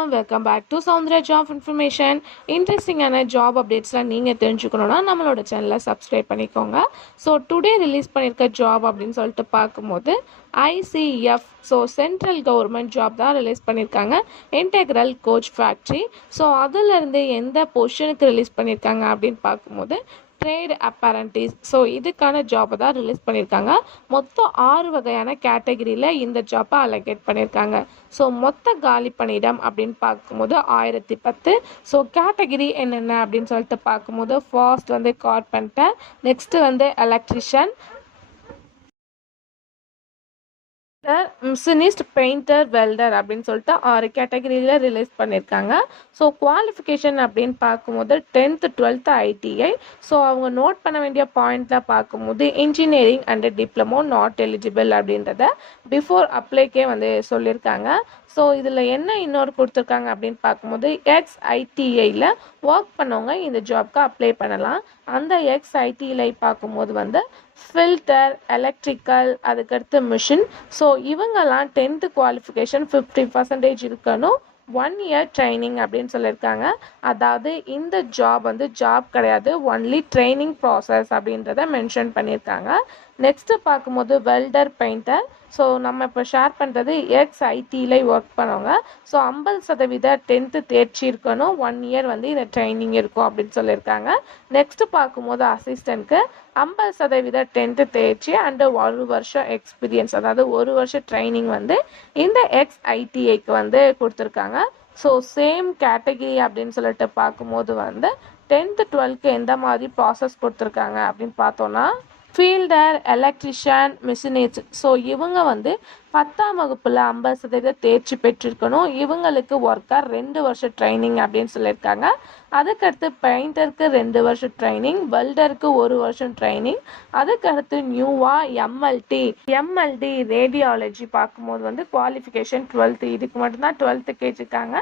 வணக்கம். Welcome back to Soundarya job information. இன்ட்ரெஸ்டிங்கான job அப்டேட்ஸ்லாம் நீங்கள் தெரிஞ்சுக்கணுன்னா நம்மளோட சேனலை சப்ஸ்கிரைப் பண்ணிக்கோங்க. ஸோ டுடே ரிலீஸ் பண்ணியிருக்க ஜாப் அப்படின்னு சொல்லிட்டு பார்க்கும்போது ICF சென்ட்ரல் கவர்மெண்ட் ஜாப் தான் ரிலீஸ் பண்ணியிருக்காங்க. Integral coach factory. ஸோ அதிலிருந்து எந்த பொசிஷனுக்கு ரிலீஸ் பண்ணியிருக்காங்க அப்படின்னு பார்க்கும்போது ட்ரேட் அப்பரண்டிஸ். இதுக்கான ஜாப்பை தான் ரிலீஸ் பண்ணியிருக்காங்க. மொத்தம் 6 வகையான கேட்டகிரியில் இந்த ஜாப்பை அலோகேட் பண்ணியிருக்காங்க. மொத்த காலி பணியிடம் அப்படின்னு பார்க்கும்போது 1010. கேட்டகிரி என்னென்ன அப்படின்னு சொல்லிட்டு பார்க்கும்போது first carpenter, next electrician, machinist, painter, welder அப்படின்னு சொல்லிட்டு 6 கேட்டகரியில் ரிலீஸ் பண்ணியிருக்காங்க. குவாலிஃபிகேஷன் அப்படின்னு பார்க்கும்போது 10th 12th ITI. அவங்க நோட் பண்ண வேண்டிய பாயிண்ட்லாம் பார்க்கும்போது engineering and diploma not eligible அப்படின்றத பிஃபோர் அப்ளைக்கே சொல்லியிருக்காங்க. இதில் என்ன இன்னொரு கொடுத்துருக்காங்க அப்படின்னு பார்க்கும்போது XITIயில் ஒர்க் பண்ணவங்க இந்த ஜாப்க்கு அப்ளை பண்ணலாம். அந்த XITயில் பார்க்கும்போது ஃபில்டர், எலக்ட்ரிக்கல், அதுக்கடுத்து மிஷின். இவங்கெல்லாம் 10th குவாலிஃபிகேஷன் 50% இருக்கணும். 1 year ட்ரைனிங் அப்படின்னு சொல்லியிருக்காங்க. அதாவது இந்த ஜாப் ஜாப் கிடையாது, ஒன்லி ட்ரைனிங் ப்ராசஸ் அப்படின்றத மென்ஷன் பண்ணியிருக்காங்க. நெக்ஸ்ட்டு பார்க்கும்போது வெல்டர், பெயிண்டர். நம்ம இப்போ ஷேர் பண்ணுறது XITயில் ஒர்க் பண்ணவங்க. 50% 10th தேர்ச்சி இருக்கணும். 1 year இந்த ட்ரைனிங் இருக்கும் அப்படின்னு சொல்லியிருக்காங்க. நெக்ஸ்ட்டு பார்க்கும்போது அசிஸ்டண்ட்க்கு 50% 10th தேர்ச்சி அண்டு 1 வருஷம் எக்ஸ்பீரியன்ஸ், அதாவது 1 வருஷம் ட்ரைனிங் இந்த XITIக்கு கொடுத்துருக்காங்க. சேம் கேட்டகிரி அப்படின்னு சொல்லிட்டு பார்க்கும்போது 10th 12th எந்த மாதிரி ப்ராசஸ் கொடுத்துருக்காங்க அப்படின்னு பார்த்தோன்னா ஃபீல்டர், எலக்ட்ரிஷியன், மிஷினிஸ்ட். இவங்க 10ஆம் வகுப்பில் 50% தேர்ச்சி பெற்றிருக்கணும். இவங்களுக்கு ஒர்க்காக 2 வருஷம் ட்ரைனிங் அப்படின்னு சொல்லியிருக்காங்க. அதுக்கடுத்து பெயிண்டருக்கு 2 வருஷம் ட்ரைனிங், வெல்டருக்கு 1 வருஷம் ட்ரைனிங். அதுக்கடுத்து நியூவாக எம்எல்டி ரேடியாலஜி பார்க்கும்போது குவாலிஃபிகேஷன் 12th. இதுக்கு மட்டும்தான் 12th கேட்டிருக்காங்க.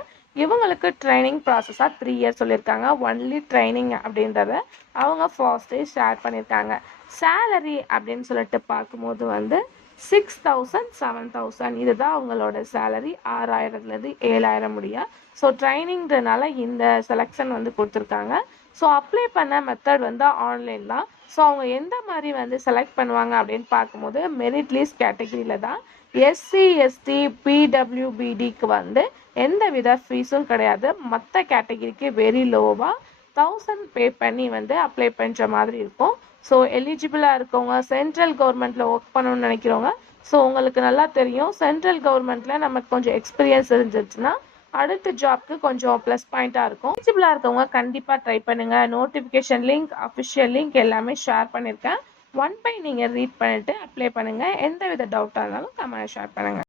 இவங்களுக்கு ட்ரைனிங் ப்ராசஸாக 3 years சொல்லியிருக்காங்க. ஒன்லி ட்ரைனிங் அப்படின்றத அவங்க ஃபர்ஸ்டே ஷேர் பண்ணியிருக்காங்க. சேலரி அப்படின்னு சொல்லிட்டு பார்க்கும்போது 6000 7000 இதுதான் அவங்களோட சேலரி. 6000லேருந்து 7000 முடியா. ட்ரைனிங்கிறதுனால இந்த செலெக்ஷன் கொடுத்துருக்காங்க. அப்ளை பண்ண மெத்தட் ஆன்லைன் தான். அவங்க எந்த மாதிரி செலக்ட் பண்ணுவாங்க அப்படின்னு பார்க்கும்போது மெரிட் லிஸ்ட் கேட்டகிரியில் தான். SC ST PWBDக்கு எந்த வித ஃபீஸும் கிடையாது. மற்ற கேட்டகிரிக்கு வெரி லோவாக 1000 பே பண்ணி அப்ளை பண்ணுற மாதிரி இருக்கும். எலிஜிபிளாக இருக்கவங்க சென்ட்ரல் கவர்மெண்ட்டில் ஒர்க் பண்ணணும்னு நினைக்கிறவங்க, உங்களுக்கு நல்லா தெரியும் சென்ட்ரல் கவர்மெண்ட்டில் நமக்கு கொஞ்சம் எக்ஸ்பீரியன்ஸ் இருந்துச்சுன்னா அடுத்த ஜாப்க்கு கொஞ்சம் ப்ளஸ் பாயிண்ட்டாக இருக்கும். எலிஜிபிளாக இருக்கவங்க கண்டிப்பாக ட்ரை பண்ணுங்கள். நோட்டிஃபிகேஷன் லிங்க், அஃபிஷியல் லிங்க் எல்லாமே ஷேர் பண்ணியிருக்கேன். 1 by நீங்கள் ரீட் பண்ணிவிட்டு அப்ளை பண்ணுங்கள். எந்த வித டவுட்டாக இருந்தாலும் கமெண்ட் ஷேர் பண்ணுங்கள்.